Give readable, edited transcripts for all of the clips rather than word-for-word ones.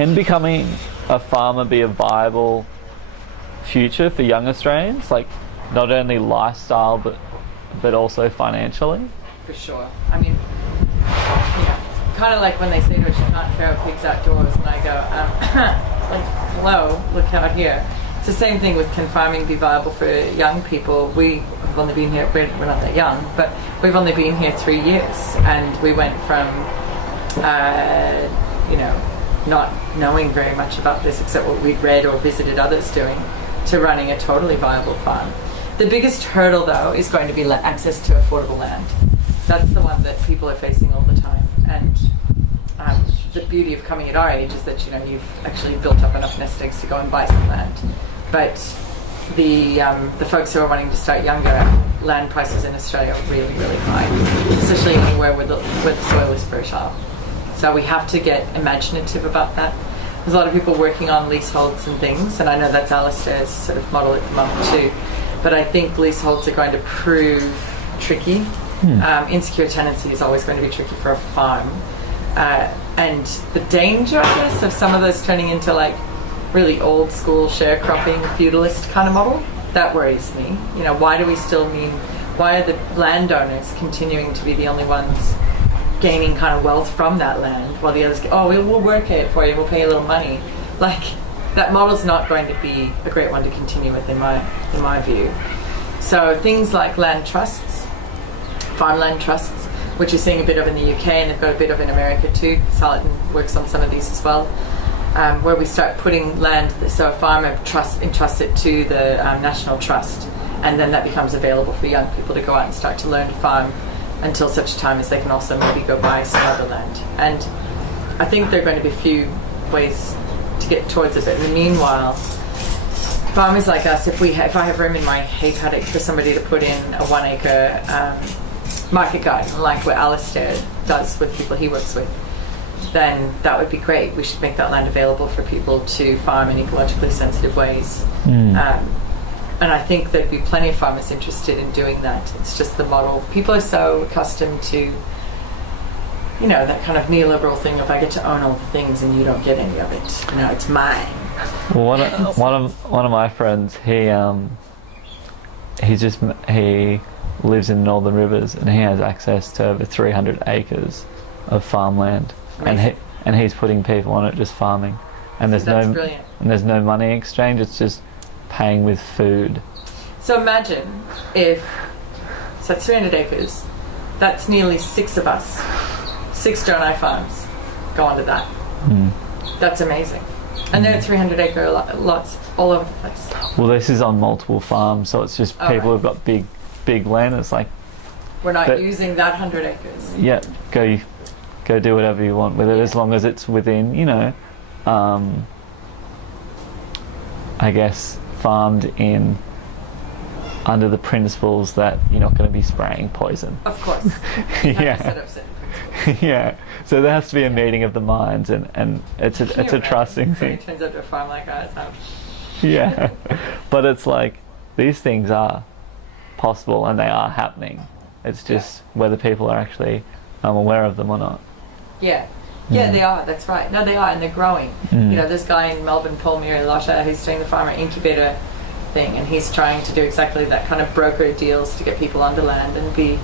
can becoming a farmer be a viable future for young Australians? Like, not only lifestyle, but also financially? For sure. I mean, kind of like when they say to us, you can't ferret pigs outdoors, and I go, like, hello, look out here. It's the same thing with, can farming be viable for young people? We have only been here, we're not that young, but we've only been here 3 years, and we went from, not knowing very much about this except what we'd read or visited others doing, to running a totally viable farm. The biggest hurdle, though, is going to be access to affordable land. That's the one that people are facing all the time. And the beauty of coming at our age is that, you've actually built up enough nest eggs to go and buy some land. But the folks who are wanting to start younger, land prices in Australia are really, really high, especially anywhere where the soil is fertile. So we have to get imaginative about that. There's a lot of people working on leaseholds and things, and I know that's Alistair's sort of model at the moment too. But I think leaseholds are going to prove tricky. Insecure tenancy is always going to be tricky for a farm. And the danger, I guess, of some of those turning into like really old school sharecropping feudalist kind of model, that worries me. Why are the landowners continuing to be the only ones gaining kind of wealth from that land, while the others go, we'll work it for you, we'll pay you a little money. Like, that model's not going to be a great one to continue with in my view. So things like land trusts, farmland trusts, which you're seeing a bit of in the UK, and they've got a bit of in America too. Saladin works on some of these as well, where we start putting land, so a farmer entrusts it to the National Trust, and then that becomes available for young people to go out and start to learn to farm until such time as they can also maybe go buy some other land. And I think there are going to be a few ways to get towards it, but in the meanwhile, farmers like us, if I have room in my hay paddock for somebody to put in a 1 acre market garden, like what Alistair does with people he works with, then that would be great. We should make that land available for people to farm in ecologically sensitive ways. And I think there'd be plenty of farmers interested in doing that. It's just the model. People are so accustomed to, that kind of neoliberal thing of, I get to own all the things and you don't get any of it. It's mine. Well, one of my friends, he lives in Northern Rivers, and he has access to over 300 acres of farmland. Amazing. and he's putting people on it just farming. And there's there's no money exchange, it's just paying with food. So imagine if, so that's 300 acres, that's nearly 6 of us, 6 Jonas farms go onto that. That's amazing. And there are 300 acre lots all over the place. Well, this is on multiple farms, so it's just people who've got big land. It's like, we're not using that 100 acres. Yeah, go do whatever you want with it, as long as it's within, I guess, farmed in under the principles that you're not going to be spraying poison. Of course. Yeah. Yeah. So there has to be a meeting of the minds, and it's a trusting thing. It turns out to a farm like ours. Yeah. But it's like, these things are possible and they are happening. It's just whether people are actually aware of them or not. Yeah, they are, that's right. No, they are, and they're growing. This guy in Melbourne, Paul Mirilotta, who's doing the farmer incubator thing, and he's trying to do exactly that, kind of broker deals to get people onto land and do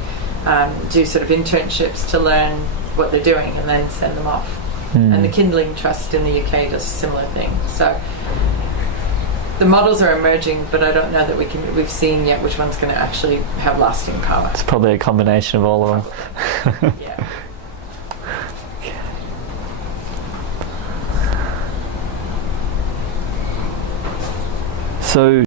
sort of internships to learn what they're doing and then send them off. And the Kindling Trust in the UK does a similar thing. So the models are emerging, but I don't know that we've seen yet which one's going to actually have lasting power. It's probably a combination of all of them. Yeah. So